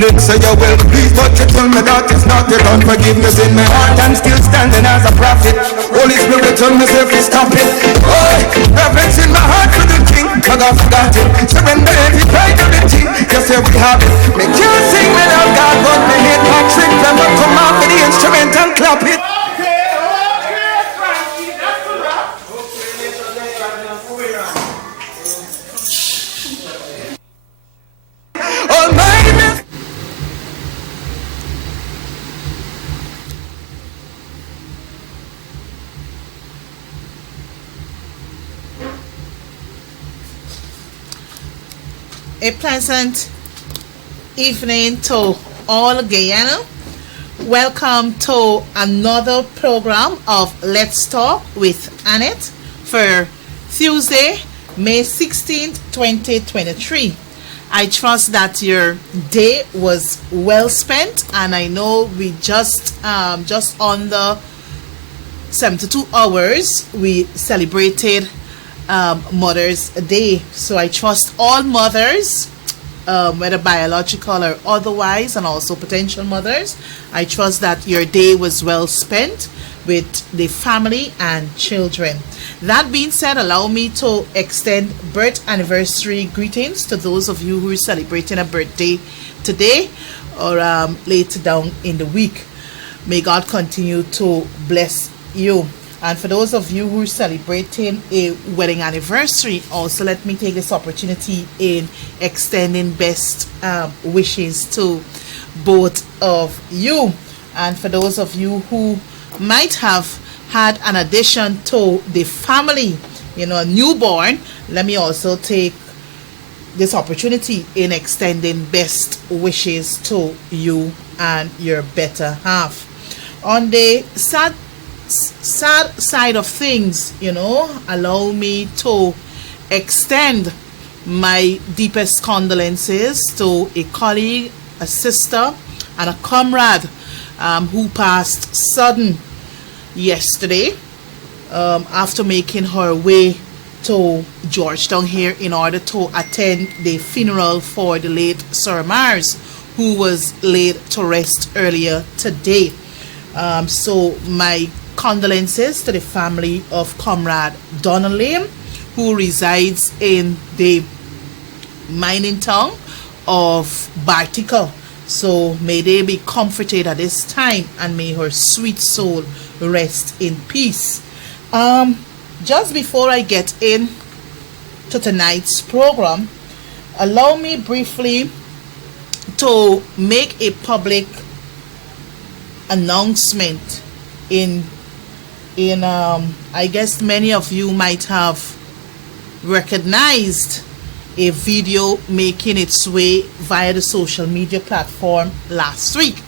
complain, say you will. Please touch it, tell me that it's not it. Unforgiveness in my heart, I'm still standing as a prophet. Holy Spirit, tell me if you stop it. Oh, reverence in my heart for the King, but I forgot it. Surrender every pride, everything. Yes, we have it. Me can't sing without God, but me hit my trick. Never come out with the instrument and clap it. A pleasant evening to all Guyana. Welcome to another program of Let's Talk with Annette for Tuesday, May 16th, 2023. I trust that your day was well spent, and I know we just under 72 hours we celebrated Mother's Day. So I trust all mothers, whether biological or otherwise, and also potential mothers, I trust that your day was well spent with the family and children. That being said, allow me to extend birth anniversary greetings to those of you who are celebrating a birthday today or later down in the week. May God continue to bless you. And for those of you who are celebrating a wedding anniversary, also let me take this opportunity in extending best wishes to both of you. And for those of you who might have had an addition to the family, a newborn, let me also take this opportunity in extending best wishes to you and your better half. On the sad side of things, allow me to extend my deepest condolences to a colleague, a sister, and a comrade who passed sudden yesterday after making her way to Georgetown here in order to attend the funeral for the late Sir Mars, who was laid to rest earlier today. So my condolences to the family of Comrade Donnelly, who resides in the mining town of Bartica. So may they be comforted at this time, and may her sweet soul rest in peace. Just before I get in to tonight's program, allow me briefly to make a public announcement I guess many of you might have recognized a video making its way via the social media platform last week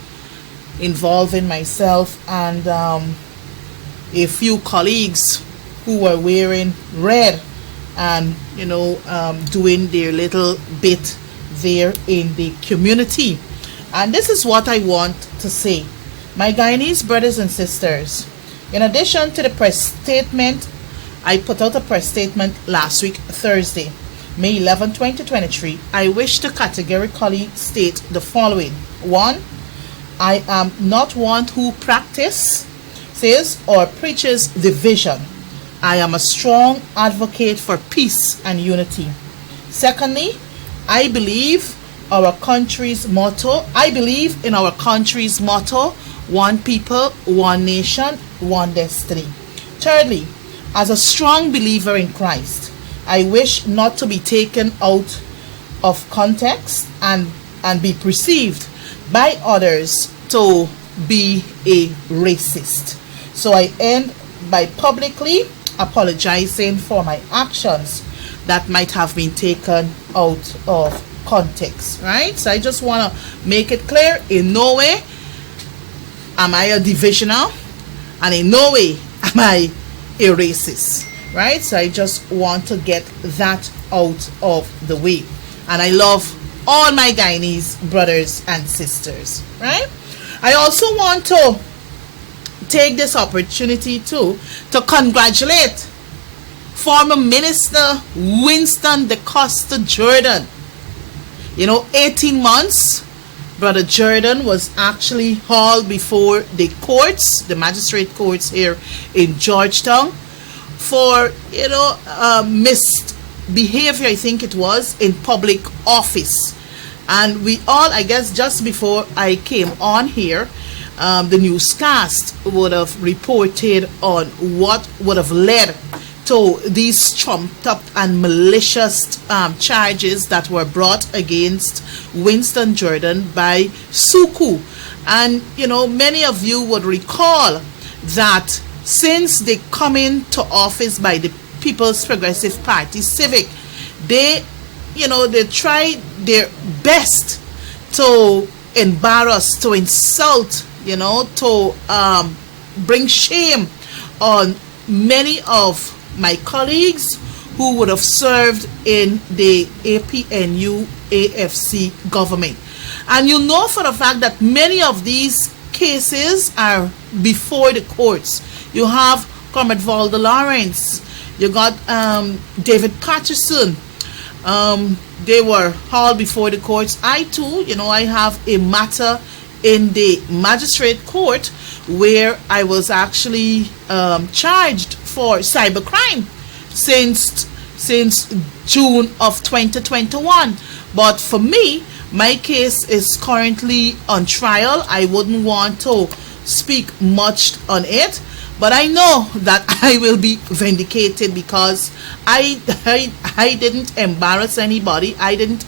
involving myself and a few colleagues who were wearing red and doing their little bit there in the community. And this is what I want to say. My Guyanese brothers and sisters, in addition to the press statement, I put out a press statement last week, Thursday, May 11, 2023. I wish to categorically state the following. 1. I am not one who practices or preaches division. I am a strong advocate for peace and unity. Secondly, I believe in our country's motto, one people, one nation, one destiny. Thirdly, as a strong believer in Christ, I wish not to be taken out of context and be perceived by others to be a racist. So I end by publicly apologizing for my actions that might have been taken out of context, right? So I just want to make it clear, in no way am I a divisional, and in no way am I a racist, right? So I just want to get that out of the way. And I love all my Guyanese brothers and sisters, right? I also want to take this opportunity to congratulate former Minister Winston DeCosta Jordan. 18 months Brother Jordan was actually hauled before the courts, the magistrate courts here in Georgetown, for misbehavior, I think it was, in public office. And we all, I guess, just before I came on here, the newscast would have reported on what would have led to these trumped up and malicious charges that were brought against Winston Jordan by Suku. And many of you would recall that since they come into office by the People's Progressive Party Civic, they tried their best to embarrass, to insult, to bring shame on many of my colleagues who would have served in the APNU AFC government. And for the fact that many of these cases are before the courts. You have Comrade Valda Lawrence, you got David Patterson. They were hauled before the courts. I too, I have a matter in the magistrate court where I was actually charged for cybercrime since June of 2021. But for me, my case is currently on trial. I wouldn't want to speak much on it, but I know that I will be vindicated because I didn't embarrass anybody. I didn't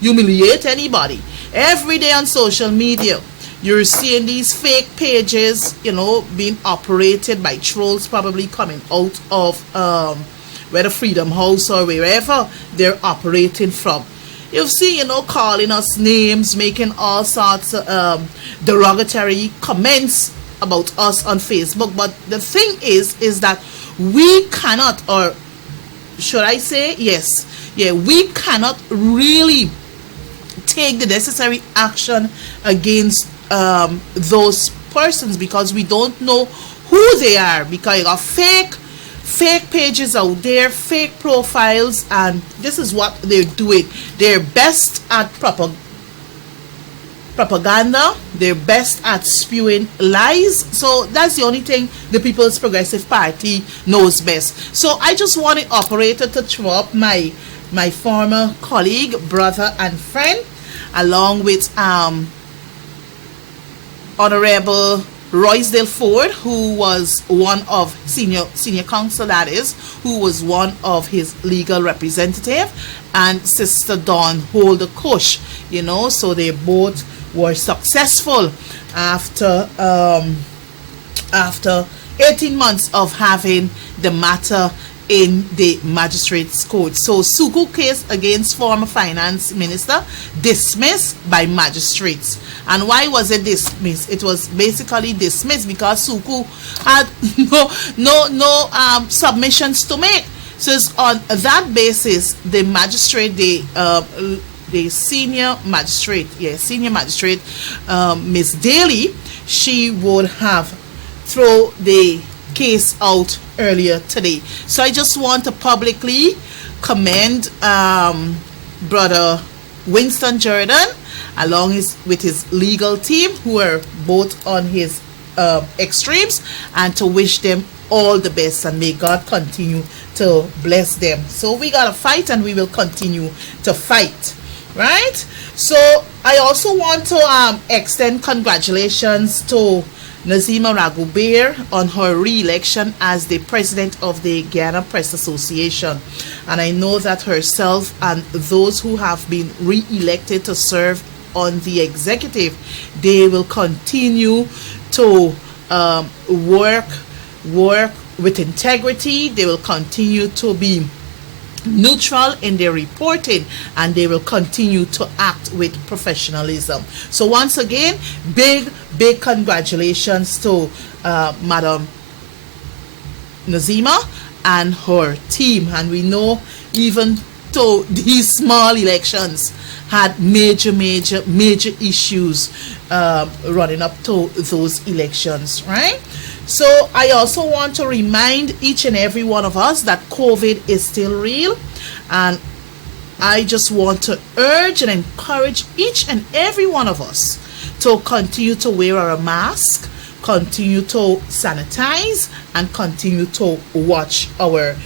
humiliate anybody. Every day on social media, you're seeing these fake pages, being operated by trolls, probably coming out of whether Freedom House or wherever they're operating from. You've seen, calling us names, making all sorts of derogatory comments about us on Facebook. But the thing is that we cannot, or should I say, we cannot really take the necessary action against those persons because we don't know who they are, because you got fake pages out there, fake profiles, and this is what they're doing. They're best at propaganda, they're best at spewing lies. So that's the only thing the People's Progressive Party knows best. So I just want the operator to throw up my former colleague, brother and friend, along with Honorable Roysdale Ford, who was one of senior counsel, that is, who was one of his legal representative, and Sister Dawn Holder Kush, so they both were successful after 18 months of having the matter in the magistrate's court. So Suku case against former finance minister dismissed by magistrates. And why was it dismissed? It was basically dismissed because Suku had no submissions to make. So it's on that basis the magistrate, the senior magistrate, Miss Daly, she would have thrown the case out earlier today. So I just want to publicly commend Brother Winston Jordan along with his legal team, who are both on his extremes, and to wish them all the best, and may God continue to bless them. So we gotta fight, and we will continue to fight, right? So I also want to extend congratulations to Nazima Ragubair on her re-election as the president of the Guyana Press Association. And I know that herself and those who have been re-elected to serve on the executive, they will continue to work with integrity. They will continue to be neutral in their reporting, and they will continue to act with professionalism. So once again, big congratulations to Madam Nazima and her team. And we know even though these small elections had major issues running up to those elections, right? So I also want to remind each and every one of us that COVID is still real, and I just want to urge and encourage each and every one of us to continue to wear a mask, continue to sanitize, and continue to watch our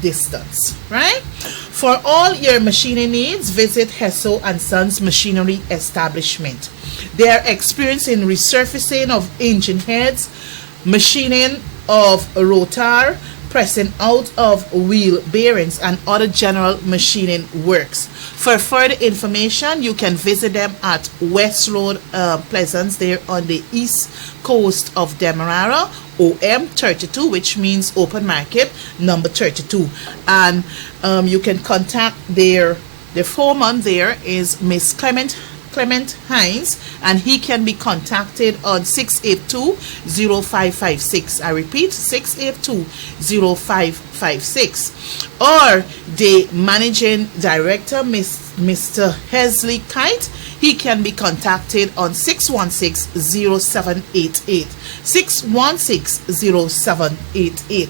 distance, right? For all your machining needs, visit Hesso and Sons Machinery Establishment. They are experienced in resurfacing of engine heads, machining of rotor, pressing out of wheel bearings, and other general machining works. For further information, you can visit them at West Road, Pleasance, there on the east coast of Demerara, OM 32, which means open market number 32. And you can contact the foreman there is Miss Clement Hines, and he can be contacted on 682-0556. I repeat, 682-0556. Or the managing director, Mr. Hesley Kite, he can be contacted on 616-0788. 616-0788.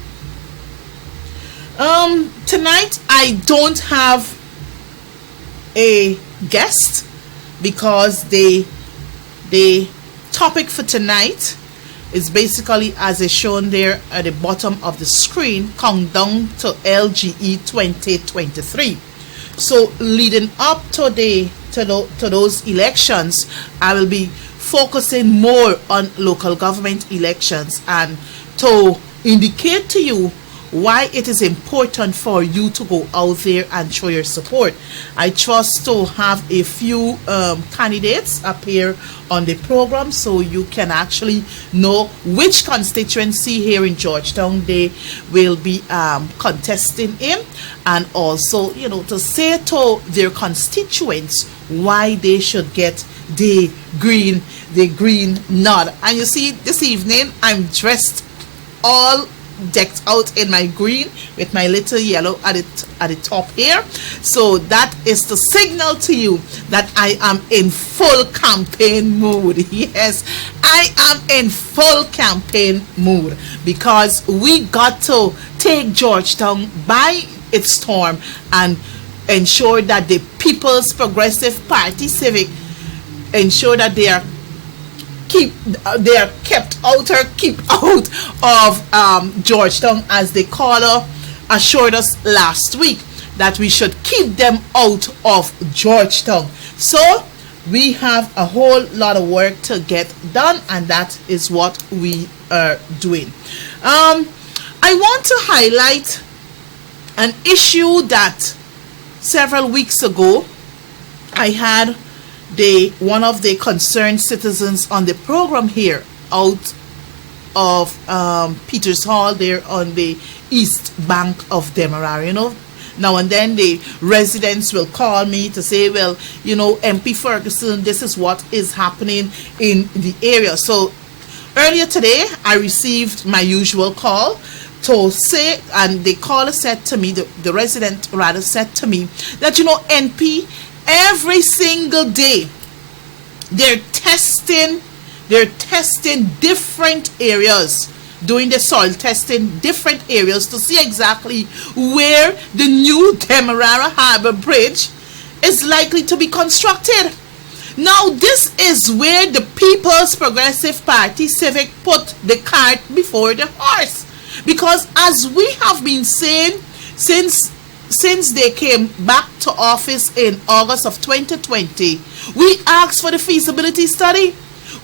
Tonight I don't have a guest, because the topic for tonight is basically, as is shown there at the bottom of the screen, countdown to LGE 2023. So leading up to those elections, I will be focusing more on local government elections, and to indicate to you why it is important for you to go out there and show your support. I trust to have a few candidates appear on the program, so you can actually know which constituency here in Georgetown they will be contesting in, and also, you know, to say to their constituents why they should get the green nod. And you see, this evening I'm dressed all decked out in my green with my little yellow at the top here, so that is to signal to you that I am in full campaign mood. Yes, I am in full campaign mood, because we got to take Georgetown by its storm and ensure that the People's Progressive Party Civic ensure that they are kept out of Georgetown, as the caller assured us last week that we should keep them out of Georgetown. So we have a whole lot of work to get done, and that is what we are doing. I want to highlight an issue that several weeks ago I had one of the concerned citizens on the program here out of Peters Hall there on the east bank of Demerara. You know, now and then the residents will call me to say, well, you know, MP Ferguson, this is what is happening in the area. So earlier today I received my usual call to say, and the caller said to me, the resident rather said to me that, you know, NP, every single day they're testing different areas, doing the soil testing, different areas, to see exactly where the new Demerara Harbour Bridge is likely to be constructed. Now this is where the People's Progressive Party Civic put the cart before the horse, because as we have been saying since they came back to office in August of 2020, we asked for the feasibility study.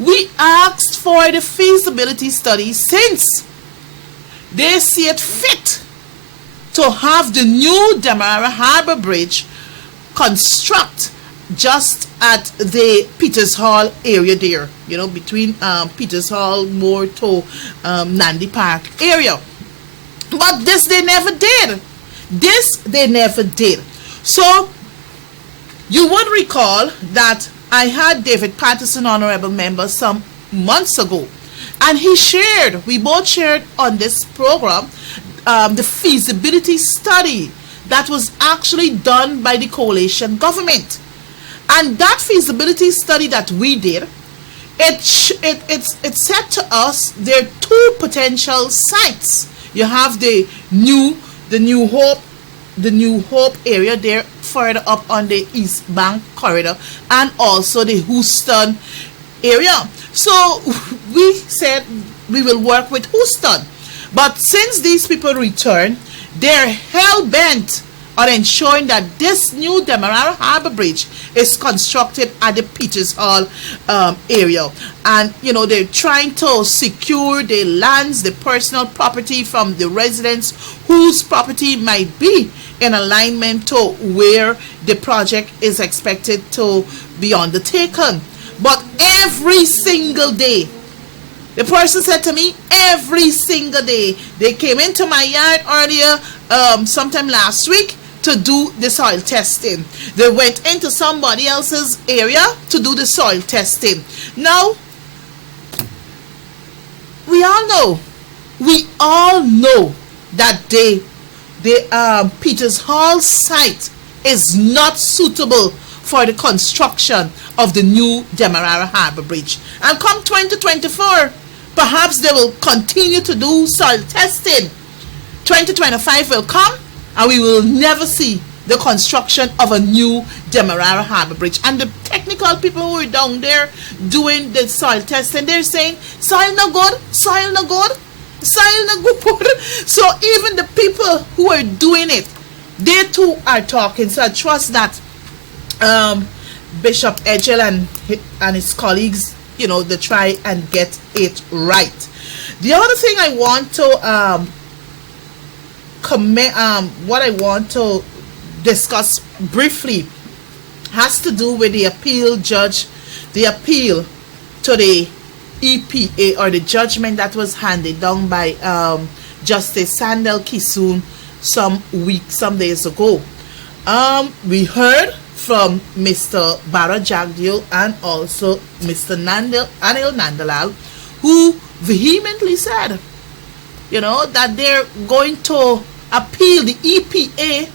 We asked for the feasibility study since they see it fit to have the new Demerara Harbour Bridge construct just at the Peters Hall area there, you know, between Peters Hall more to Nandi Park area. But this they never did. So you would recall that I had David Patterson, honorable member, some months ago, and we both shared on this program the feasibility study that was actually done by the coalition government. And that feasibility study that we did, it said to us there are two potential sites. You have the New Hope area there further up on the East Bank corridor, and also the Houston area. So we said we will work with Houston. But since these people return, they're hell-bent on ensuring that this new Demerara Harbor Bridge is constructed at the Peters Hall area. And, you know, they're trying to secure the lands, the personal property from the residents whose property might be in alignment to where the project is expected to be undertaken. But every single day, the person said to me, every single day, they came into my yard earlier, sometime last week, to do the soil testing. They went into somebody else's area to do the soil testing. Now, we all know that the Peters Hall site is not suitable for the construction of the new Demerara Harbor Bridge. And come 2024, perhaps they will continue to do soil testing. 2025 will come, and we will never see the construction of a new Demerara Harbor Bridge. And the technical people who are down there doing the soil testing, they're saying, soil no good, soil no good, soil no good. So even the people who are doing it, they too are talking. So I trust that Bishop Edgell and his colleagues, you know, they try and get it right. The other thing I want to what I want to discuss briefly has to do with the appeal to the EPA, or the judgment that was handed down by Justice Sandel Kisoon some days ago. We heard from Mr. Bara Jagdeo and also Mr. Anil Nandalal, who vehemently said, you know, that they're going to appeal. The EPA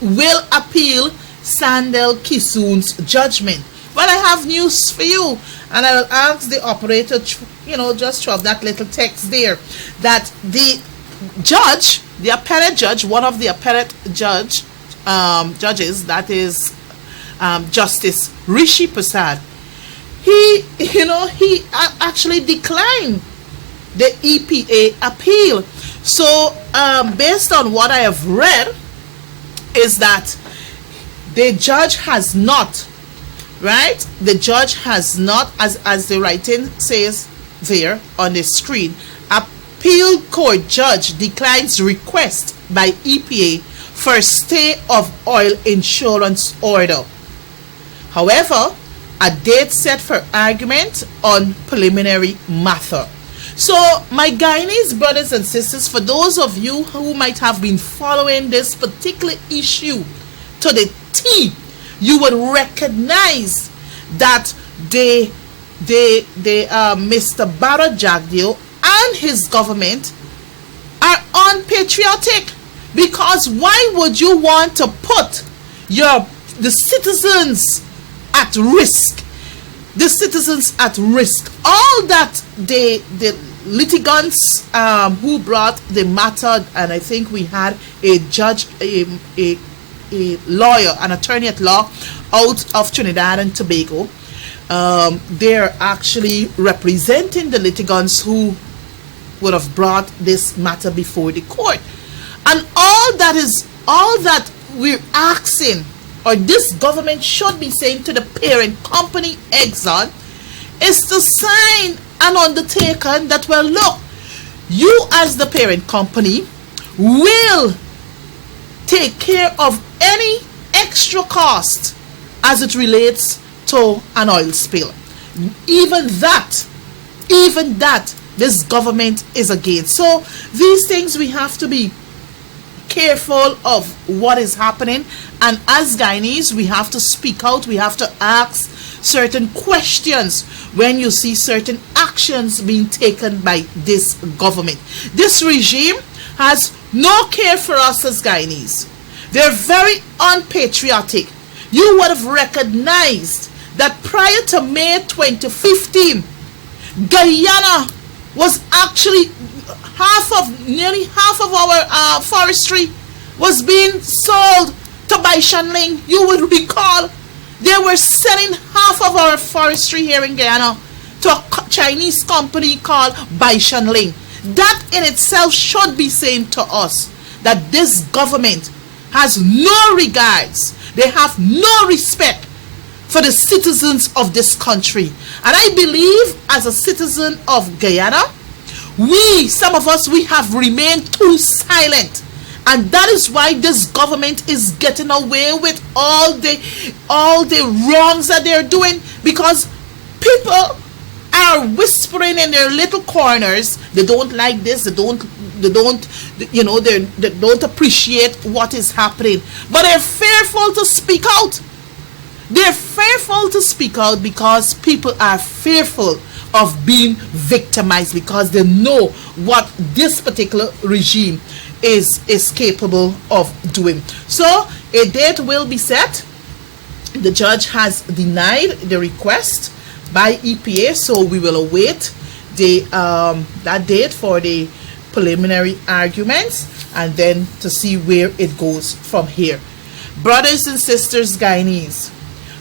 will appeal Sandel Kisoon's judgment. Well, I have news for you, and I will ask the operator, you know, just drop that little text there, that the judge, the appellate judge, one of the appellate judges, that is Justice Rishi Prasad, he actually declined the EPA appeal. So based on what I have read, is that the judge has not, right? The judge has not, as the writing says there on the screen, appeal court judge declines request by EPA for stay of oil insurance order. However, a date set for argument on preliminary matter. So, my Guyanese brothers and sisters, for those of you who might have been following this particular issue to the T, you would recognize that Mr. Bara Jagdeo and his government are unpatriotic. Because why would you want to put the citizens at risk? The citizens at risk. All that the litigants who brought the matter, and I think we had a judge, a lawyer, an attorney at law out of Trinidad and Tobago. They're actually representing the litigants who would have brought this matter before the court. And all that we're asking, or this government should be saying to the parent company Exxon, is to sign an undertaking that, well, look, you as the parent company will take care of any extra cost as it relates to an oil spill. Even that, this government is against. So these things, we have to be careful of what is happening, and as Guyanese, we have to speak out. We have to ask certain questions when you see certain actions being taken by this government. This regime has no care for us as Guyanese. They're very unpatriotic. You would have recognized that prior to May 2015, Guyana was actually nearly half of our forestry was being sold to Baishanling. You would recall they were selling half of our forestry here in Guyana to a Chinese company called Baishan Ling. That in itself should be saying to us that this government has no regards, they have no respect for the citizens of this country. And I believe as a citizen of Guyana, some of us, we have remained too silent. And that is why this government is getting away with all the wrongs that they're doing, because people are whispering in their little corners. They don't like this, they don't appreciate what is happening, but they're fearful to speak out. They're fearful to speak out because people are fearful of being victimized, because they know what this particular regime is capable of doing. So a date will be set. The judge has denied the request by EPA, so we will await that date for the preliminary arguments and then to see where it goes from here. Brothers and sisters Guyanese,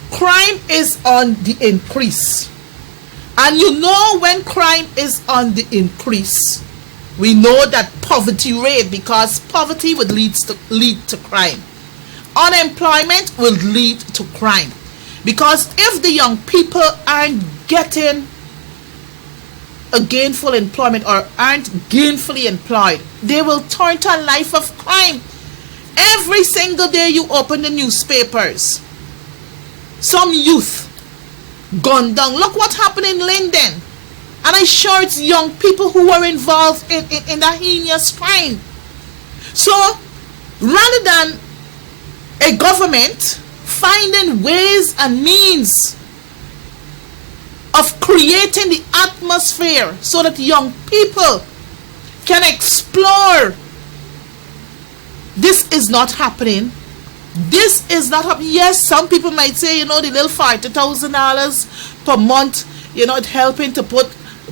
crime is on the increase. And you know, when crime is on the increase, we know that poverty rate, because poverty would lead to crime. Unemployment will lead to crime. Because if the young people aren't getting a gainful employment or aren't gainfully employed, they will turn to a life of crime. Every single day you open the newspapers, some youth gunned down. Look what happened in Linden. And I'm sure it's young people who were involved in that heinous crime. So rather than a government finding ways and means of creating the atmosphere so that young people can explore, this is not happening. This is not happening. Yes, some people might say, the little $40,000 per month, it's helping to put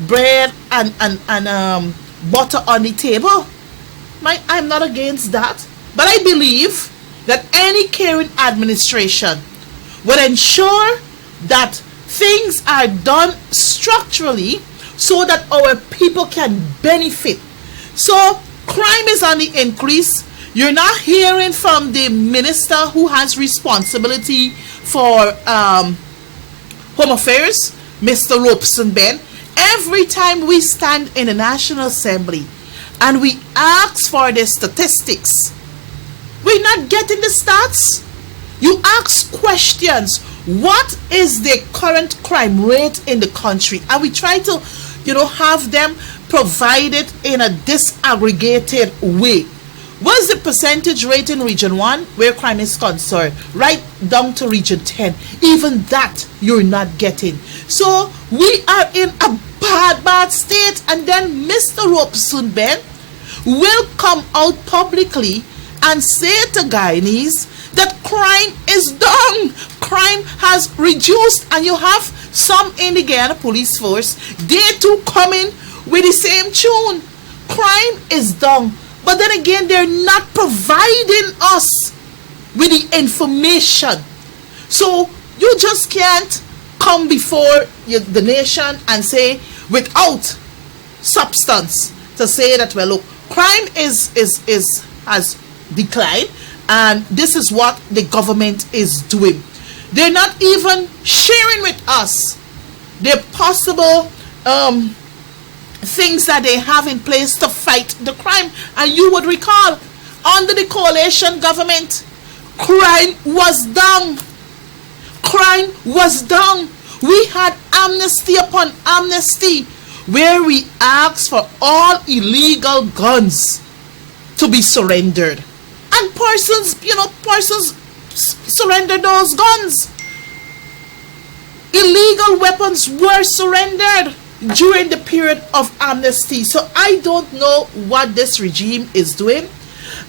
bread and butter on the table. I'm not against that. But I believe that any caring administration will ensure that things are done structurally so that our people can benefit. So crime is on the increase. You're not hearing from the minister who has responsibility for Home Affairs, Mr. Robeson Ben. Every time we stand in the National Assembly and we ask for the statistics, we're not getting the stats. You ask questions. What is the current crime rate in the country? And we try to, have them provided in a disaggregated way. What's the percentage rate in Region 1 where crime is concerned? Right down to Region 10. Even that you're not getting. So we are in a bad state. And then Mr. Robeson Ben will come out publicly and say to Guyanese that crime is down. Crime has reduced. And you have some in the Guyana police force, they too coming with the same tune. Crime is down. But then again, they're not providing us with the information. So you just can't come before the nation and say without substance to say that, well, look, crime has declined and this is what the government is doing. They're not even sharing with us the possible things that they have in place to fight the crime. And you would recall, under the coalition government, crime was down. Crime was down. We had amnesty upon amnesty, where we asked for all illegal guns to be surrendered. And persons surrendered those guns. Illegal weapons were surrendered during the period of amnesty. So I don't know what this regime is doing,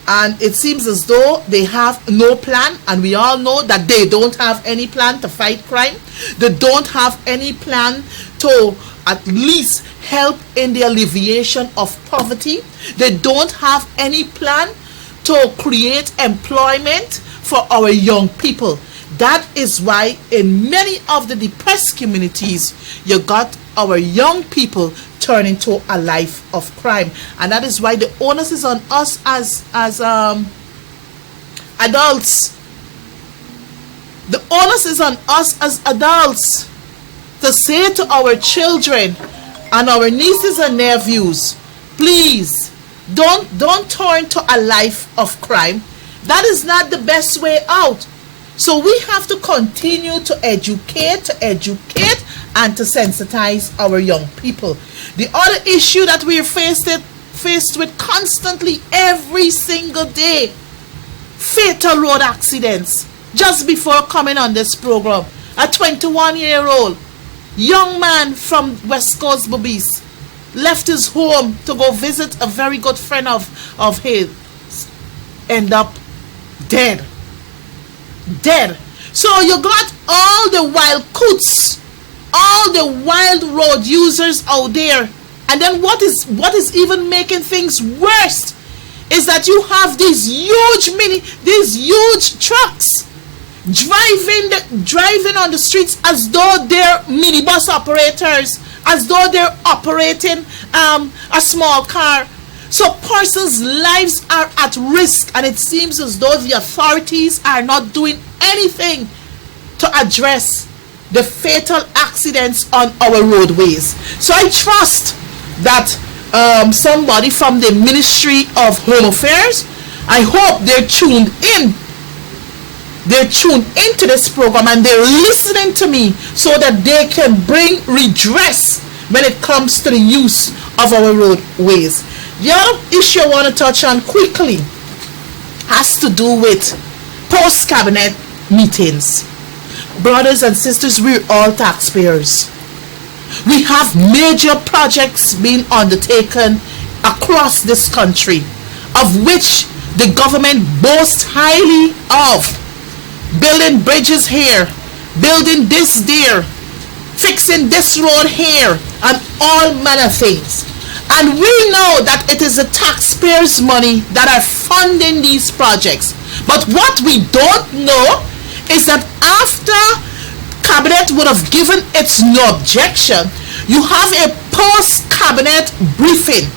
and it seems as though they have no plan, and we all know that they don't have any plan to fight crime. They don't have any plan to at least help in the alleviation of poverty. They don't have any plan to create employment for our young people. That is why in many of the depressed communities, you got our young people turn into a life of crime. And that is why the onus is on us as adults. The onus is on us as adults to say to our children and our nieces and nephews, please don't turn to a life of crime. That is not the best way out. So we have to continue to educate and to sensitize our young people. The other issue that we are faced with constantly every single day, fatal road accidents. Just before coming on this program, a 21-year-old young man from West Coast Bobis left his home to go visit a very good friend of his, end up dead. So you got all the wild coots, all the wild road users out there, and then what is even making things worse is that you have these huge trucks driving on the streets as though they're minibus operators, as though they're operating a small car. So persons' lives are at risk, and it seems as though the authorities are not doing anything to address the fatal accidents on our roadways. So I trust that somebody from the Ministry of Home Affairs, I hope they're tuned in. They're tuned into this program and they're listening to me so that they can bring redress when it comes to the use of our roadways. The other issue I want to touch on quickly has to do with post-cabinet meetings. Brothers and sisters, we're all taxpayers. We have major projects being undertaken across this country, of which the government boasts highly of. Building bridges here, building this there, fixing this road here, and all manner of things. And we know that it is the taxpayers' money that are funding these projects. But what we don't know is that after cabinet would have given its no objection, you have a post-cabinet briefing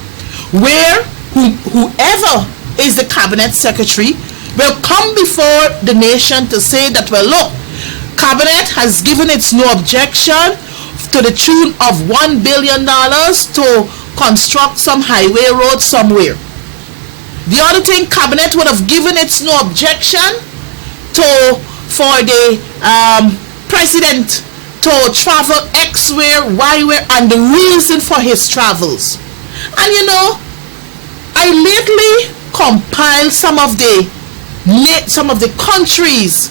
where whoever is the cabinet secretary will come before the nation to say that, well, look, cabinet has given its no objection to the tune of $1 billion to construct some highway road somewhere. The other thing, cabinet would have given its no objection for the president to travel X where, Y where, and the reason for his travels. And you know, I lately compiled some of the countries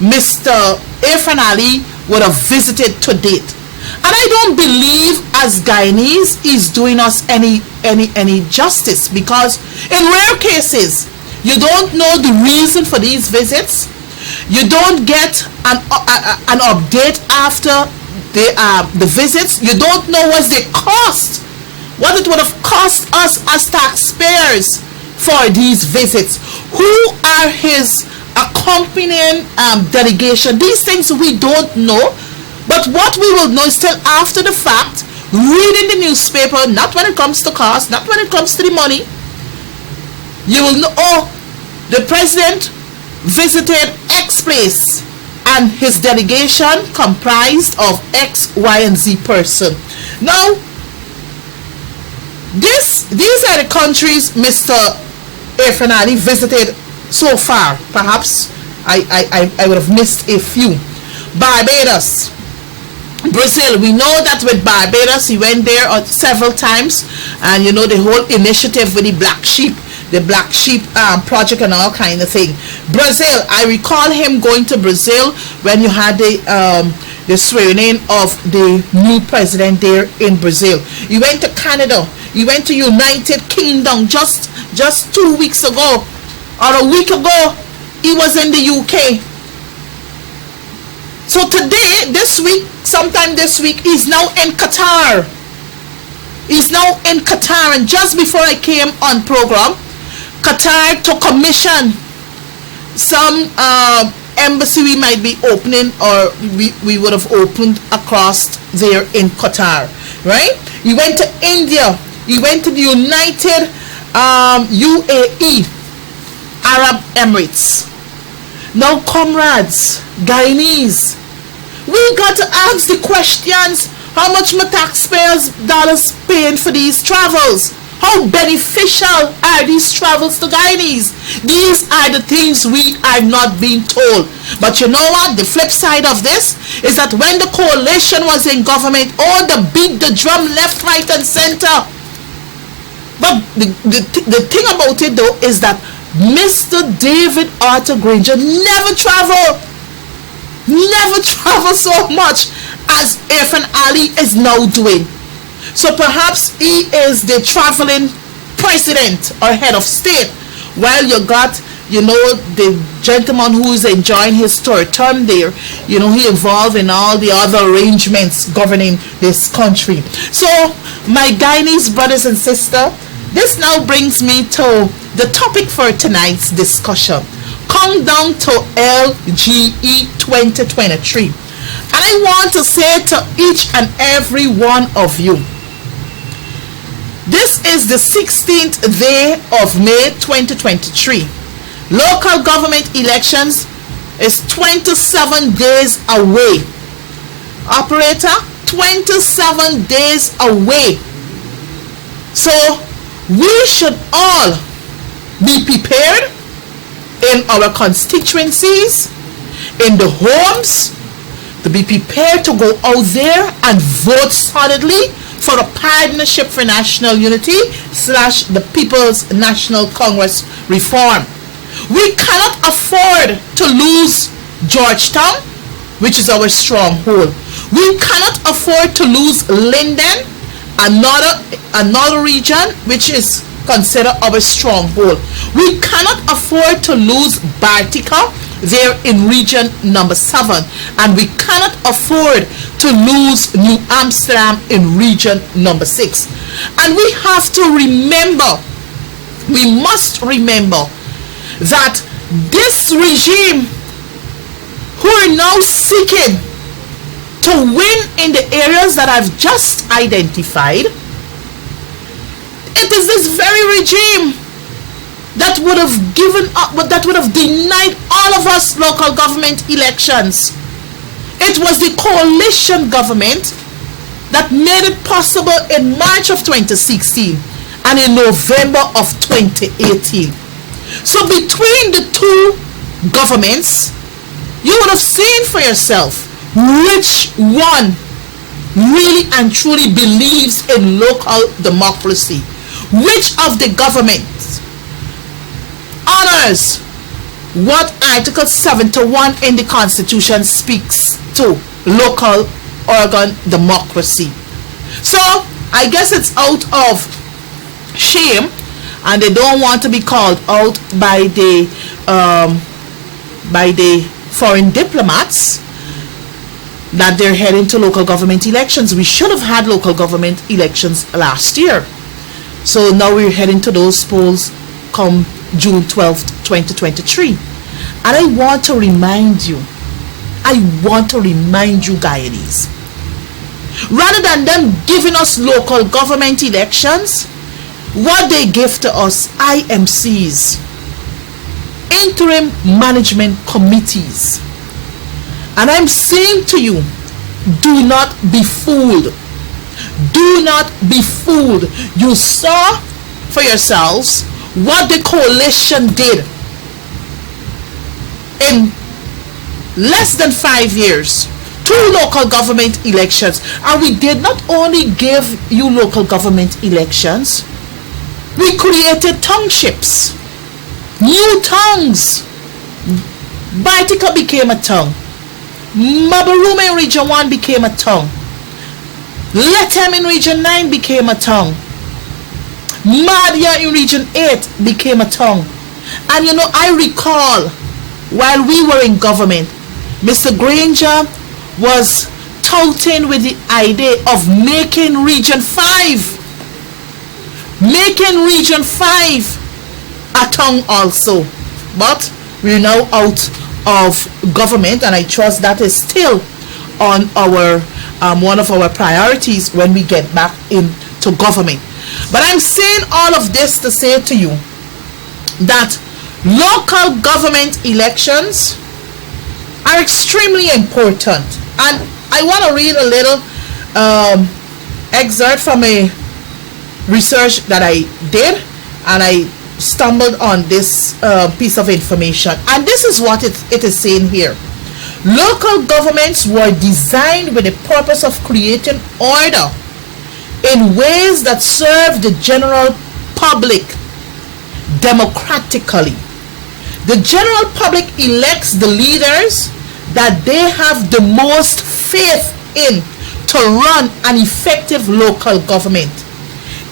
Mr. Irfan Ali would have visited to date. And I don't believe as Guyanese is doing us any justice, because in rare cases you don't know the reason for these visits. You don't get an update after the visits. You don't know what the cost, what it would have cost us as taxpayers for these visits. Who are his accompanying delegation? These things we don't know. But what we will know is still after the fact, reading the newspaper, not when it comes to cost, not when it comes to the money. You will know, oh, the president visited X place and his delegation comprised of X, Y, and Z person. Now, these are the countries Mr. Irfan Ali visited so far. Perhaps I would have missed a few. Barbados, Brazil. We know that with Barbados, he went there several times, and you know the whole initiative with the black sheep project and all kind of thing. Brazil, I recall him going to Brazil when you had the swearing in of the new president there in Brazil. He went to Canada. He went to United Kingdom just 2 weeks ago, or a week ago. He was in the UK. So today, sometime this week, he's now in Qatar. And just before I came on program, Qatar to commission some embassy we might be opening, or we would have opened across there in Qatar, right? He went to India. He went to the United UAE, Arab Emirates. Now, comrades, Guyanese, we got to ask the questions. How much my taxpayers' dollars paying for these travels? How beneficial are these travels to Guyanese? These are the things we are not being told. But you know what? The flip side of this is that when the coalition was in government, all the beat the drum left, right, and center. But the thing about it though is that Mr. David Arthur Granger never traveled so much as Irfan Ali is now doing. So perhaps he is the traveling president or head of state, while you got, the gentleman who is enjoying his third term there, he involved in all the other arrangements governing this country. So my Guyanese brothers and sisters, this now brings me to the topic for tonight's discussion. Countdown to LGE 2023. And I want to say to each and every one of you, this is the 16th day of May 2023. Local government elections is 27 days away. Operator, 27 days away. So we should all be prepared in our constituencies, in the homes, to be prepared to go out there and vote solidly for a partnership for national unity / the People's National Congress reform. We cannot afford to lose Georgetown, which is our stronghold. We cannot afford to lose Linden, another region which is considered our stronghold. We cannot afford to lose Baltica there in region number 7, and we cannot afford to lose New Amsterdam in region number 6. And we have to remember, we must remember that this regime who are now seeking to win in the areas that I've just identified, it is this very regime that would have given up, that would have denied all of us local government elections. It was the coalition government that made it possible in March of 2016 and in November of 2018. So between the two governments, you would have seen for yourself which one really and truly believes in local democracy. Which of the governments honors what Article 71 in the Constitution speaks to local organ democracy. So I guess it's out of shame, and they don't want to be called out by the foreign diplomats that they're heading to local government elections. We should have had local government elections last year. So now we're heading to those polls come June 12th, 2023. And I want to remind you, Guyanese, rather than them giving us local government elections, what they give to us, IMCs, interim management committees. And I'm saying to you, do not be fooled. Do not be fooled. You saw for yourselves what the coalition did in less than 5 years. 2 local government elections. And we did not only give you local government elections, we created townships, new towns. Baltica became a town. Mabarume in Region 1 became a town. Lethem in Region 9 became a town. Madia in Region 8 became a town. And I recall, while we were in government, Mr. Granger was touting with the idea of making Region 5 a town also. But we're now out of government, and I trust that is still on our one of our priorities when we get back into government. But I'm saying all of this to say to you that local government elections are extremely important, and I want to read a little excerpt from a research that I did, and I stumbled on this piece of information, and this is what it is saying here. Local governments were designed with the purpose of creating order in ways that serve the general public democratically. The general public elects the leaders that they have the most faith in to run an effective local government.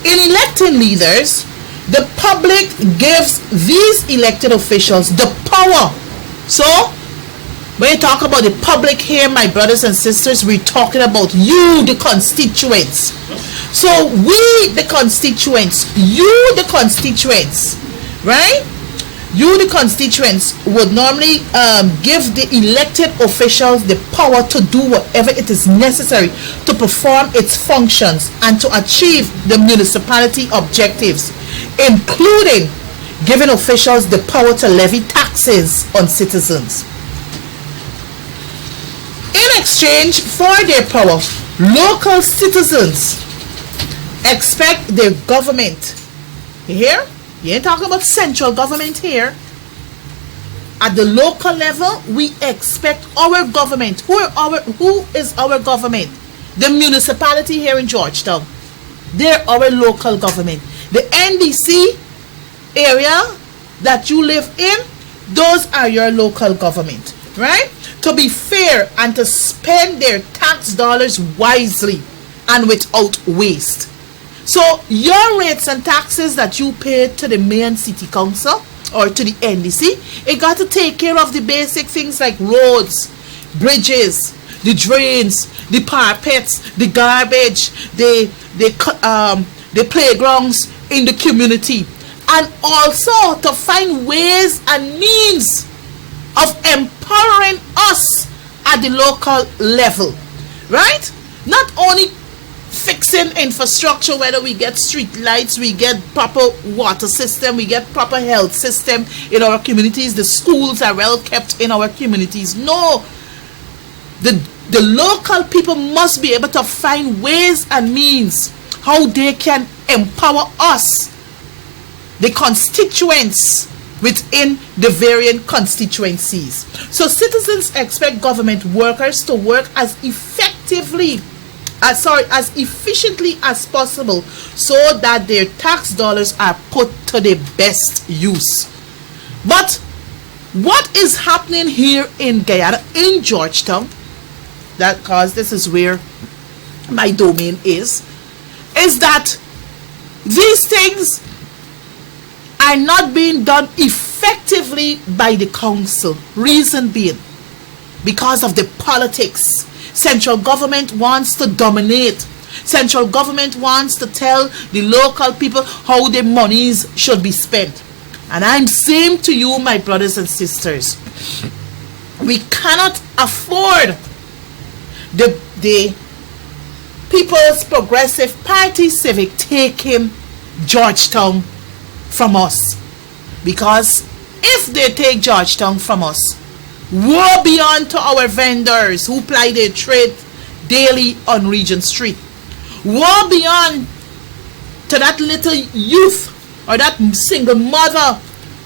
In electing leaders, the public gives these elected officials the power. So, when you talk about the public here, my brothers and sisters, we're talking about you, the constituents. So, we, the constituents, you, the constituents, right? You, the constituents, would normally give the elected officials the power to do whatever it is necessary to perform its functions and to achieve the municipality objectives, including giving officials the power to levy taxes on citizens. In exchange for their power, local citizens expect their government, you hear? You ain't talking about central government here. At the local level, we expect our government. Who is our government? The municipality here in Georgetown. They're our local government. The NDC area that you live in, those are your local government, right? To be fair and to spend their tax dollars wisely and without waste. So your rates and taxes that you pay to the main city council or to the NDC, it got to take care of the basic things like roads, bridges, the drains, the parapets, the garbage, the playgrounds in the community, and also to find ways and means of empowering us at the local level, right? Not only fixing infrastructure, whether we get street lights, we get proper water system, we get proper health system in our communities, the schools are well kept in our communities. No, the local people must be able to find ways and means how they can empower us, the constituents within the various constituencies. So citizens expect government workers to work as efficiently as possible so that their tax dollars are put to the best use. But what is happening here in Guyana, in Georgetown, that cause this is where my domain is that these things are not being done effectively by the council. Reason being, because of the politics. Central government wants to dominate. Central government wants to tell the local people how the monies should be spent. And I'm saying to you, my brothers and sisters, we cannot afford the People's Progressive Party Civic taking Georgetown from us. Because if they take Georgetown from us, woe be unto our vendors who ply their trade daily on Regent Street. Woe be unto that little youth or that single mother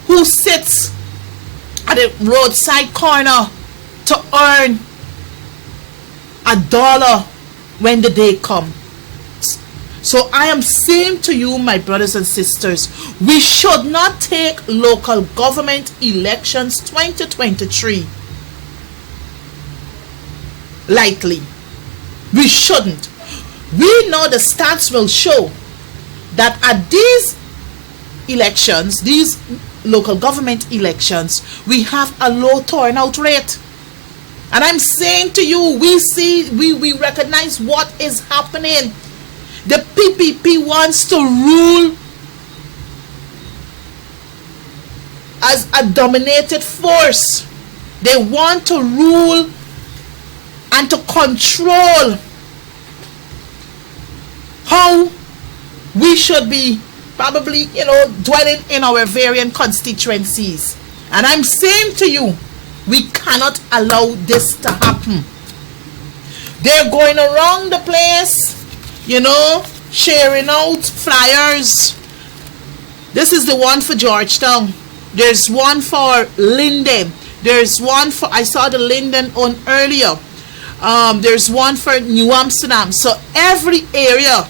who sits at a roadside corner to earn $1 when the day comes. So I am saying to you, my brothers and sisters, we should not take local government elections 2023 lightly. We shouldn't. We know the stats will show that at these elections, these local government elections, we have a low turnout rate. And I'm saying to you, we recognize what is happening. The PPP wants to rule as a dominated force. They want to rule and to control how we should be probably, dwelling in our variant constituencies. And I'm saying to you, we cannot allow this to happen. They're going around the place, sharing out flyers. This is the one for Georgetown. There's one for Linden. There's one for, I saw the Linden on earlier. There's one for New Amsterdam. So every area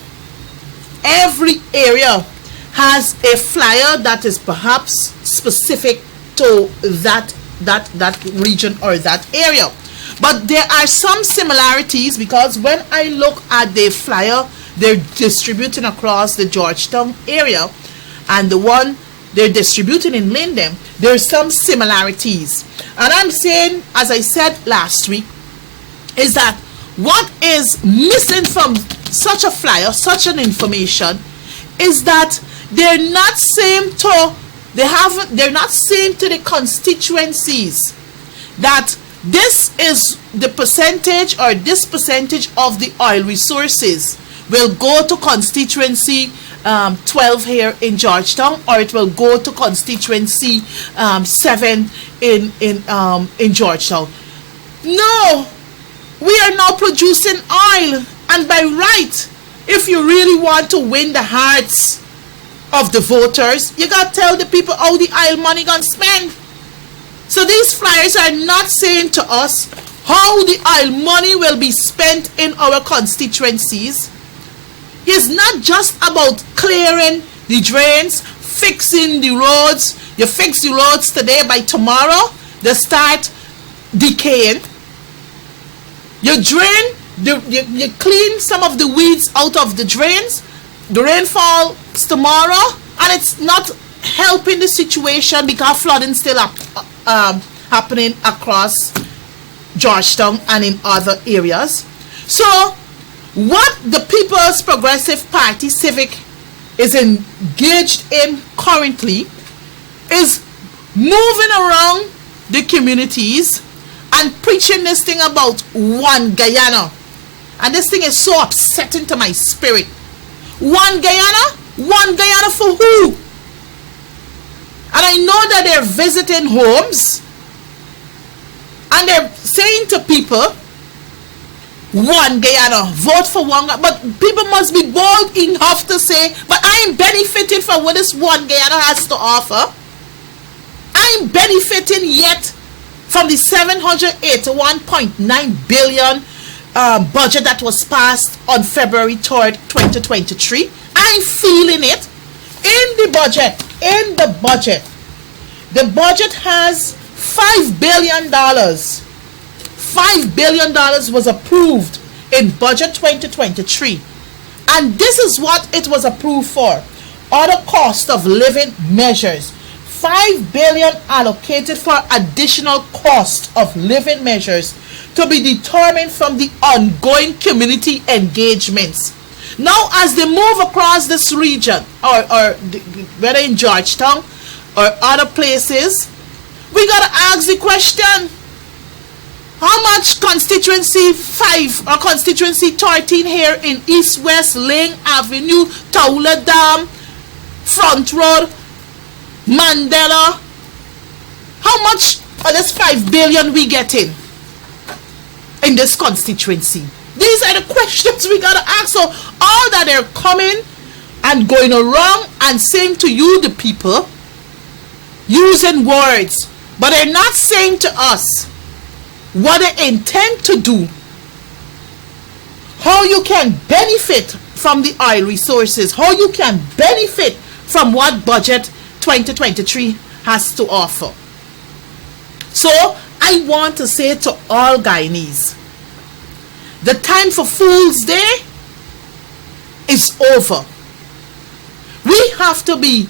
has a flyer that is perhaps specific to that region or that area. But there are some similarities, because when I look at the flyer they're distributing across the Georgetown area and the one they're distributing in Linden, there's some similarities. And I'm saying, as I said last week, is that what is missing from such a flyer, such an information, is that they're not saying to the constituencies that this is the percentage, or this percentage of the oil resources will go to constituency 12 here in Georgetown, or it will go to constituency 7 in Georgetown. No, we are now producing oil, and by right, if you really want to win the hearts of the voters, you got to tell the people how the oil money gonna spend. So these flyers are not saying to us how the oil money will be spent in our constituencies. It's not just about clearing the drains, fixing the roads. You fix the roads today, by tomorrow they start decaying. You drain, you clean some of the weeds out of the drains. The rainfall tomorrow, and it's not helping the situation because flooding still happening across Georgetown and in other areas. So what the People's Progressive Party Civic is engaged in currently is moving around the communities and preaching this thing about one Guyana. And this thing is so upsetting to my spirit. One Guyana? One Guyana for who? And I know that they're visiting homes and they're saying to people, one Guyana, vote for one. But people must be bold enough to say, but I'm benefiting from what this one Guyana has to offer. I'm benefiting yet from the 781.9 billion budget that was passed on February 3rd, 2023. I'm feeling it in the budget. The budget has $5 billion. $5 billion was approved in budget 2023. And this is what it was approved for. Other cost of living measures. $5 billion allocated for additional cost of living measures to be determined from the ongoing community engagements. Now, as they move across this region, or whether in Georgetown or other places, we got to ask the question, how much constituency 5 or constituency 13 here in East West Lane Avenue, Taula Dam, Front Road, Mandela, how much of this 5 billion we getting in this constituency? These are the questions we gotta ask. So all that they're coming and going around and saying to you, the people, using words, but they're not saying to us what they intend to do, how you can benefit from the oil resources, how you can benefit from what budget 2023 has to offer. So I want to say to all Guyanese, the time for Fool's Day is over. We have to be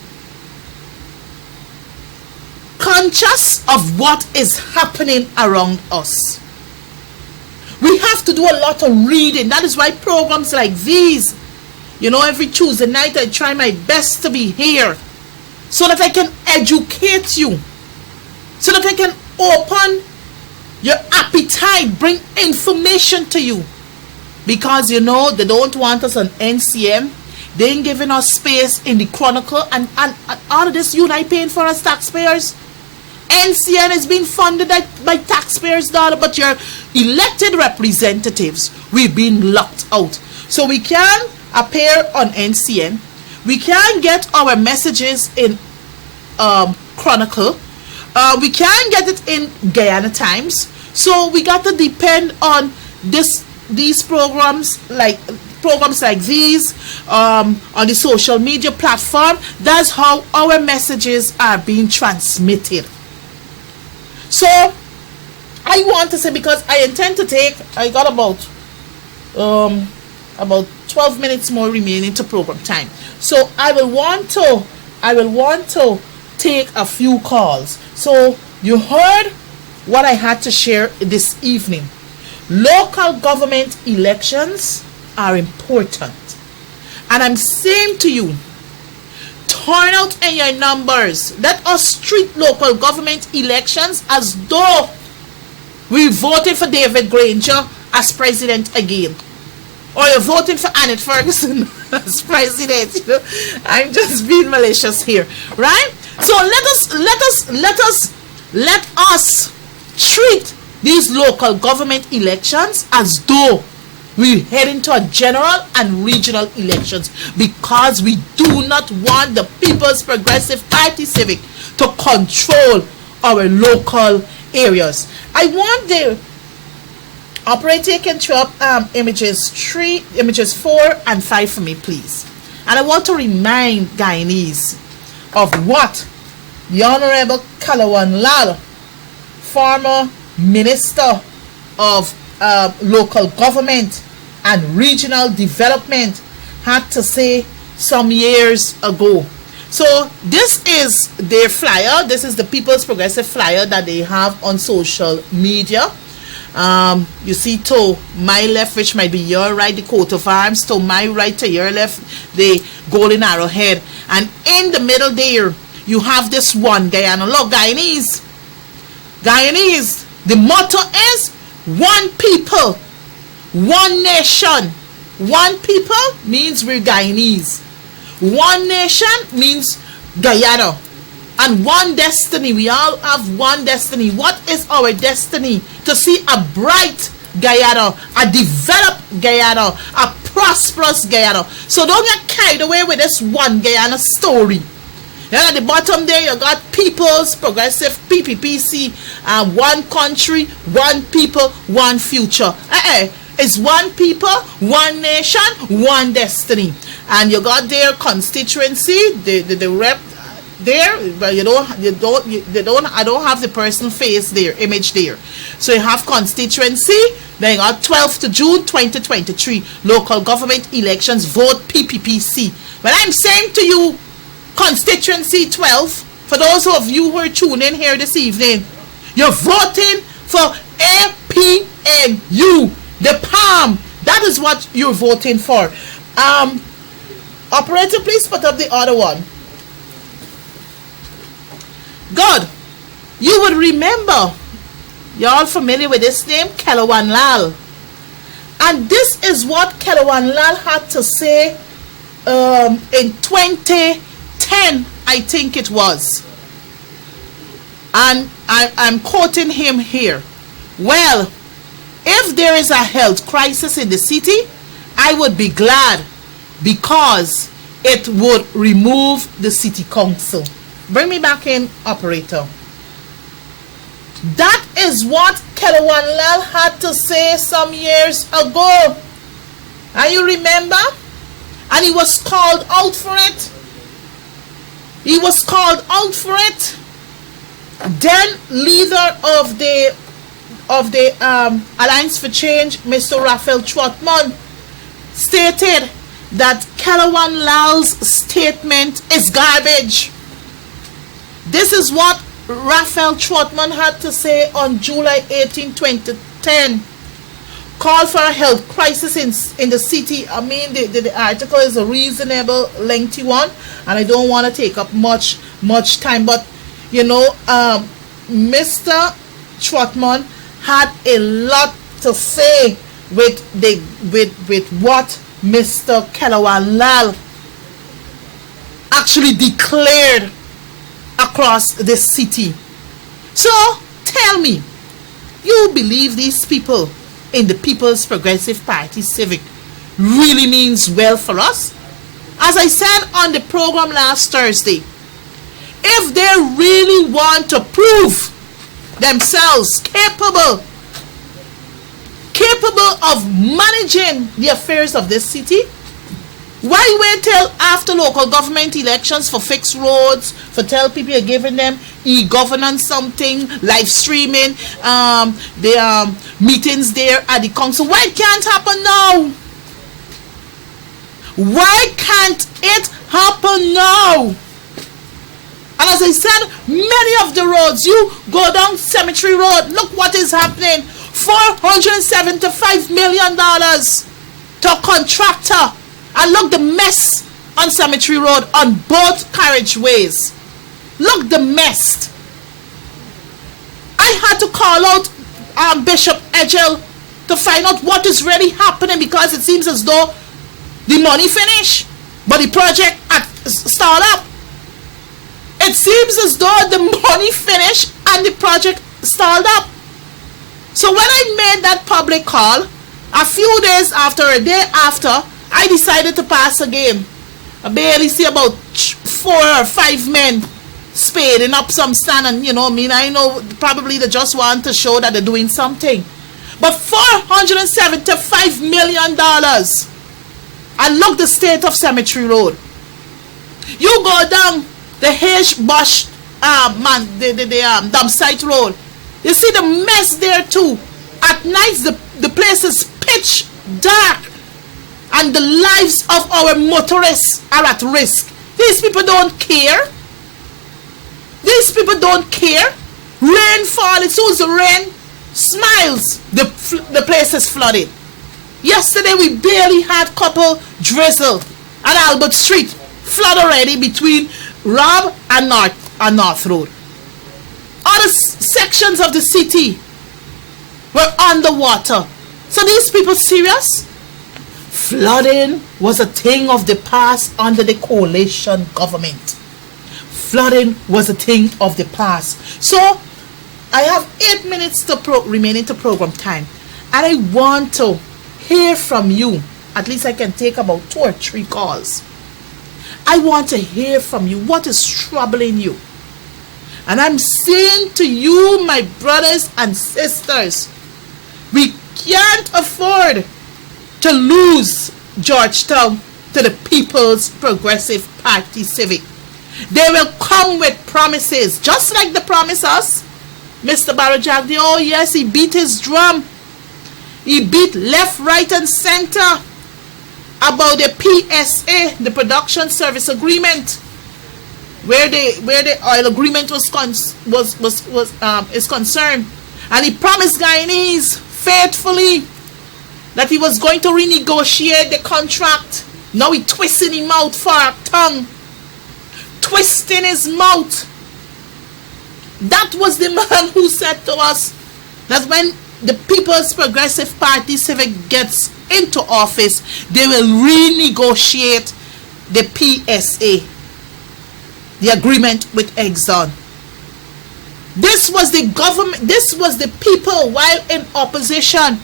conscious of what is happening around us. We have to do a lot of reading. That is why programs like these, every Tuesday night I try my best to be here so that I can educate you, so that I can open Your appetite bring information to you. Because they don't want us on NCM. They ain't giving us space in the Chronicle, and all of this you and I paying for as taxpayers. NCN is being funded by taxpayers' dollar, but your elected representatives, we've been locked out. So we can appear on NCN. We can get our messages in Chronicle. We can get it in Guyana Times. So we got to depend on these programs like these on the social media platform. That's how our messages are being transmitted. So I want to say, because I intend to I got about 12 minutes more remaining to program time. So I will want to take a few calls. So you heard what I had to share this evening. Local government elections are important. And I'm saying to you, turn out in your numbers. Let us treat local government elections as though we voted for David Granger as president again. Or you're voting for Annette Ferguson as president. I'm just being malicious here. Right? So let us treat these local government elections as though we head into a general and regional elections, because we do not want the People's Progressive Party Civic to control our local areas. I want the operator can throw up images 4 and 5 for me, please. And I want to remind Guyanese of what the Honorable Kalawan Lal, former Minister of Local Government and Regional Development, had to say some years ago. So this is their flyer. This is the People's Progressive flyer that they have on social media. You see, to my left, which might be your right, the coat of arms. To my right, to your left, the golden arrowhead. And in the middle there, you have this one Guyana. Look, Guyanese, the motto is one people, one nation. One people means we're Guyanese. One nation means Guyana. And one destiny. We all have one destiny. What is our destiny? To see a bright Guyana, a developed Guyana, a prosperous Guyana. So don't get carried away with this one Guyana story. Then at the bottom there, you got People's Progressive, PPPC, one country, one people, one future. It's one people, one nation, one destiny. And you got their constituency, the rep there, but I don't have the person face there, image there. So you have constituency, then you got 12th to June 2023, local government elections, vote PPPC. But I'm saying to you, constituency 12, for those of you who are tuning in here this evening, you're voting for APNU, the palm. That is what you're voting for. Operator, please put up the other one. Good. You would remember, you're all familiar with this name, Kalawan Lal. And this is what Kalawan Lal had to say in 2010, I think it was. And I'm quoting him here. Well, if there is a health crisis in the city, I would be glad, because it would remove the city council. Bring me back in, operator. That is what Kalawan Lal had to say some years ago. And you remember? And he was called out for it. He was called out for it. Then leader of the Alliance for Change, Mr. Raphael Trotman, stated that Kalawan Lal's statement is garbage. This is what Raphael Trotman had to say on July 18, 2010. Call for a health crisis in the city. I mean, the article is a reasonable, lengthy one, and I don't want to take up much time. But, Mr. Trotman had a lot to say with what Mr. Kelawalal actually declared across the city. So tell me, you believe these people in the People's Progressive Party Civic really means well for us? As I said on the program last Thursday, if they really want to prove themselves capable of managing the affairs of this city, why wait till after local government elections for fixed roads, for tell people you're giving them e-governance something, live streaming, the meetings there at the council? Why can't happen now? Why can't it happen now? And as I said, many of the roads, you go down Cemetery Road, look what is happening. $475 million to a contractor. And look the mess on Cemetery Road on both carriageways. Look the mess. I had to call out Bishop Edgel to find out what is really happening, because it seems as though the money finished, but the project start up. It seems as though the money finished and the project stalled up. So when I made that public call, a few days after, a day after, I decided to pass a game. I barely see about 4 or 5 men spading up some stand, and I know probably they just want to show that they're doing something. But $475 million. And look the state of Cemetery Road. You go down the H-Bush dump site road. You see the mess there too. At night the place is pitch dark, and the lives of our motorists are at risk. These people don't care. These people don't care. Rainfall, as soon as the rain smiles, the place is flooded. Yesterday we barely had couple drizzle at Albert Street, flood already between Rob and North Road. Other sections of the city were underwater. So these people serious? Flooding was a thing of the past under the coalition government. Flooding was a thing of the past. So I have 8 minutes remaining to program time, and I want to hear from you. At least I can take about 2 or 3 calls. I want to hear from you. What is troubling you? And I'm saying to you, my brothers and sisters, we can't afford to lose Georgetown to the People's Progressive Party Civic. They will come with promises, just like they promised us. Mr. Barajagdi, oh yes, he beat his drum. He beat left, right, and center about the PSA, the Production Service Agreement, where the oil agreement is concerned, and he promised Guyanese faithfully that he was going to renegotiate the contract. Now he twisting his mouth for a tongue, twisting his mouth. That was the man who said to us that when the People's Progressive Party Civic gets into office, they will renegotiate the PSA, the agreement with Exxon. This was the government, this was the people while in opposition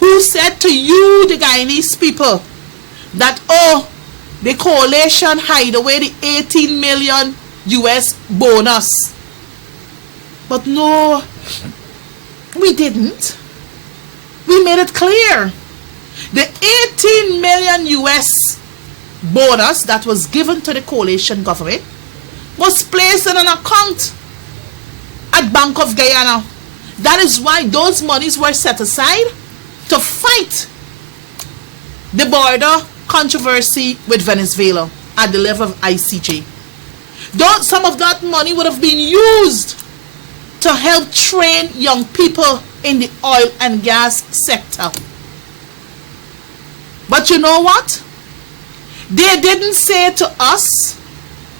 who said to you, the Guyanese people, that the coalition hide away the 18 million US bonus. But no, we didn't. We made it clear. The 18 million US bonus that was given to the coalition government was placed in an account at Bank of Guyana. That is why those monies were set aside to fight the border controversy with Venezuela at the level of ICJ. Though some of that money would have been used to help train young people in the oil and gas sector. But you know what? They didn't say to us,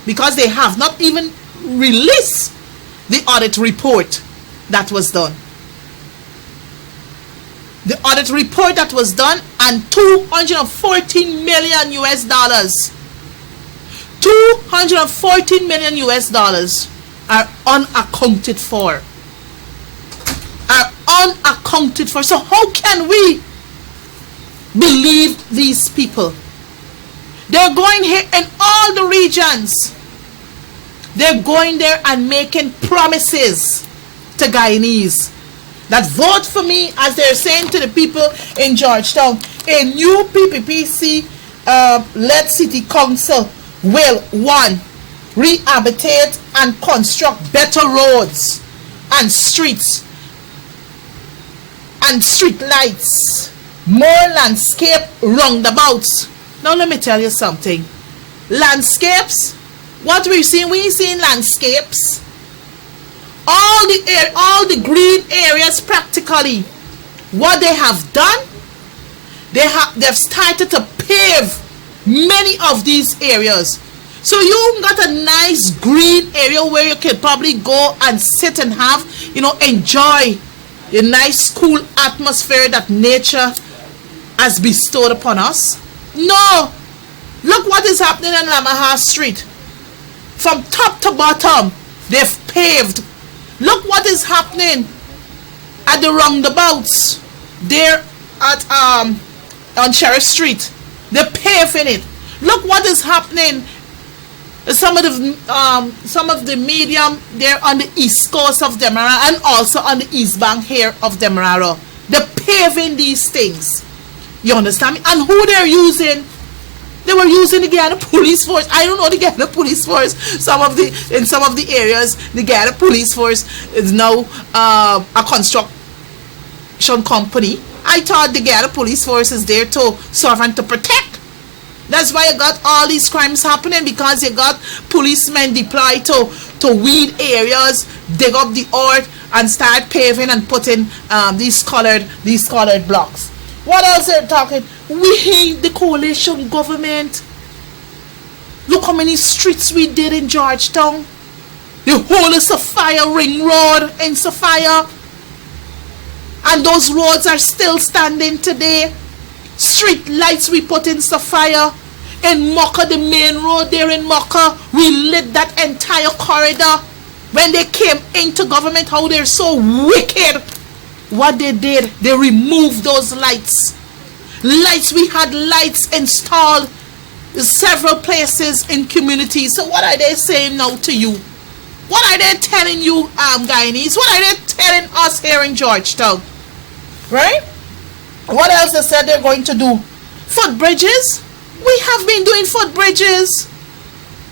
because they have not even released the audit report that was done. the audit report that was done, and 214 million US dollars. 214 million US dollars are unaccounted for. Are unaccounted for. So how can we believe these people? They're going here in all the regions. They're going there and making promises to Guyanese that vote for me, as they're saying to the people in Georgetown. A new PPPC led city council will, 1, rehabilitate and construct better roads and streets and street lights, more landscape roundabouts. Now let me tell you something. Landscapes, what we've seen landscapes. All the green areas practically. What they have done, they've started to pave many of these areas. So you got a nice green area where you can probably go and sit and have, enjoy the nice cool atmosphere that nature has bestowed upon us. No, look what is happening in Lamaha Street. From top to bottom, they've paved. Look what is happening at the roundabouts there at on Sheriff Street. They're paving it. Look what is happening. Some of the medium there on the east coast of Demerara and also on the east bank here of Demerara. They're paving these things. You understand me? And who they're using? They were using the Guyana Police Force. I don't know the Guyana Police Force. In some of the areas, the Guyana Police Force is now a construction company. I thought the Guyana Police Force is there to serve and to protect. That's why you got all these crimes happening, because you got policemen deployed to weed areas, dig up the earth, and start paving and putting these colored blocks. What else are they talking? We hate the coalition government. Look how many streets we did in Georgetown. The whole of Sophia Ring Road in Sophia. And those roads are still standing today. Street lights we put in Sophia. In Mocha, the main road there in Mocha, we lit that entire corridor. When they came into government, how they're so wicked. What they did, they removed those lights. We had lights installed in several places in communities. So what are they saying now to you? What are they telling you, Guyanese? What are they telling us here in Georgetown? Right? What else they said they're going to do? Footbridges. We have been doing footbridges.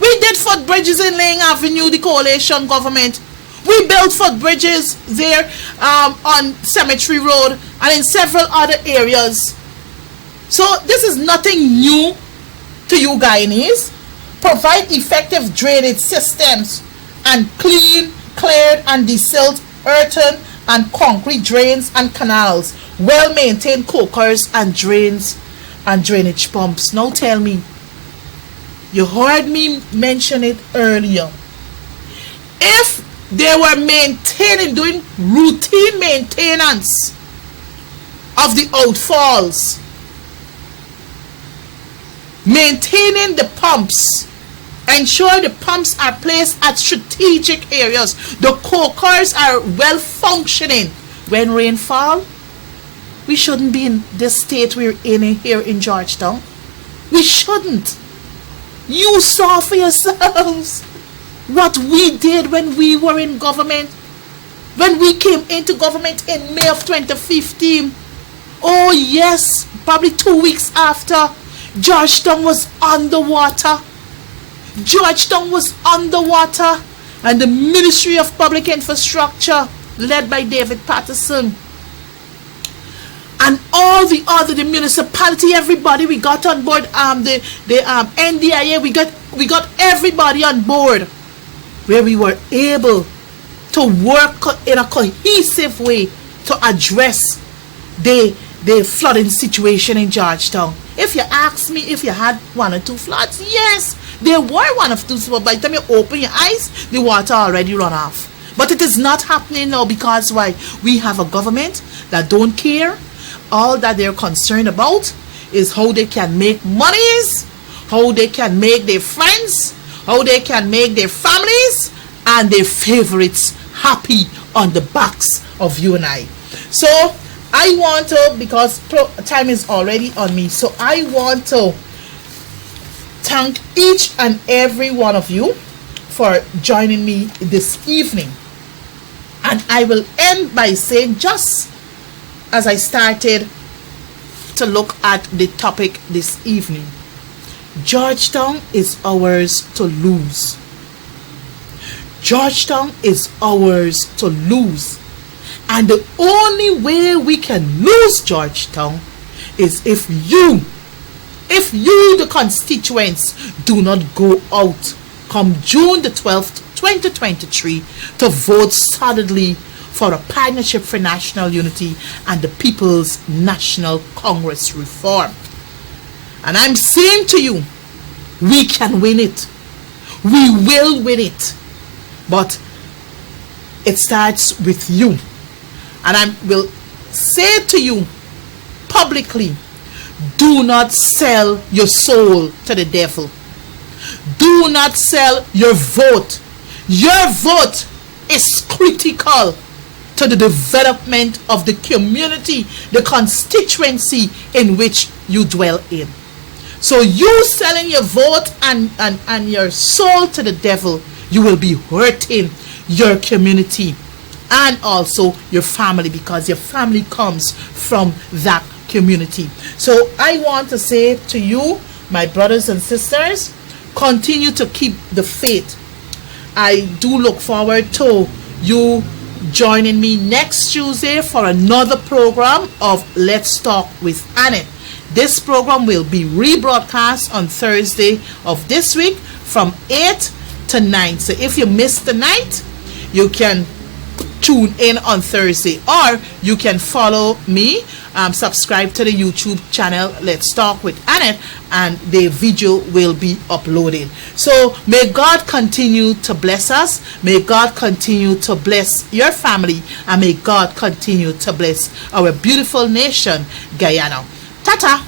We did footbridges in Lang Avenue, the coalition government. We built footbridges there on Cemetery Road and in several other areas. So this is nothing new to you Guyanese. Provide effective drainage systems and cleared and desilt earthen and concrete drains and canals. Well-maintained cokers and drains and drainage pumps. Now tell me, you heard me mention it earlier. If they were doing routine maintenance of the outfalls, maintaining the pumps, ensure the pumps are placed at strategic areas, the cokers are well functioning. When rain fall, we shouldn't be in this state we're in here in Georgetown. We shouldn't. You saw for yourselves what we did when we were in government. When we came into government in May of 2015. Oh yes, probably 2 weeks after, Georgetown was underwater. Georgetown was underwater. And the Ministry of Public Infrastructure, led by David Patterson, and all the municipality, everybody, we got on board. The NDIA, we got everybody on board, where we were able to work in a cohesive way to address the flooding situation in Georgetown. If you ask me if you had 1 or 2 floods, yes, there were 1 or 2 floods. By the time you open your eyes, the water already run off. But it is not happening now, because why? We have a government that don't care. all that they're concerned about is how they can make monies, how they can make their friends, how they can make their families and their favorites happy on the backs of you and I. So I want to, because time is already on me, so I want to thank each and every one of you for joining me this evening. And I will end by saying, just as I started to look at the topic this evening, Georgetown is ours to lose. Georgetown is ours to lose. And the only way we can lose Georgetown is if you, the constituents, do not go out come June the 12th, 2023 to vote solidly for a partnership for national unity and the People's National Congress reform. And I'm saying to you, we can win it. We will win it. But it starts with you. And I will say to you publicly, do not sell your soul to the devil. Do not sell your vote. Your vote is critical to the development of the community, the constituency in which you dwell in. So you selling your vote and your soul to the devil, you will be hurting your community and also your family, because your family comes from that community. So I want to say to you, my brothers and sisters, continue to keep the faith. I do look forward to you joining me next Tuesday for another program of Let's Talk with Annette. This program will be rebroadcast on Thursday of this week from 8 to 9. So if you missed the night, you can tune in on Thursday, or you can follow me, subscribe to the YouTube channel Let's Talk with Annette, and the video will be uploaded. So may God continue to bless us, may God continue to bless your family, and may God continue to bless our beautiful nation, Guyana. Tata.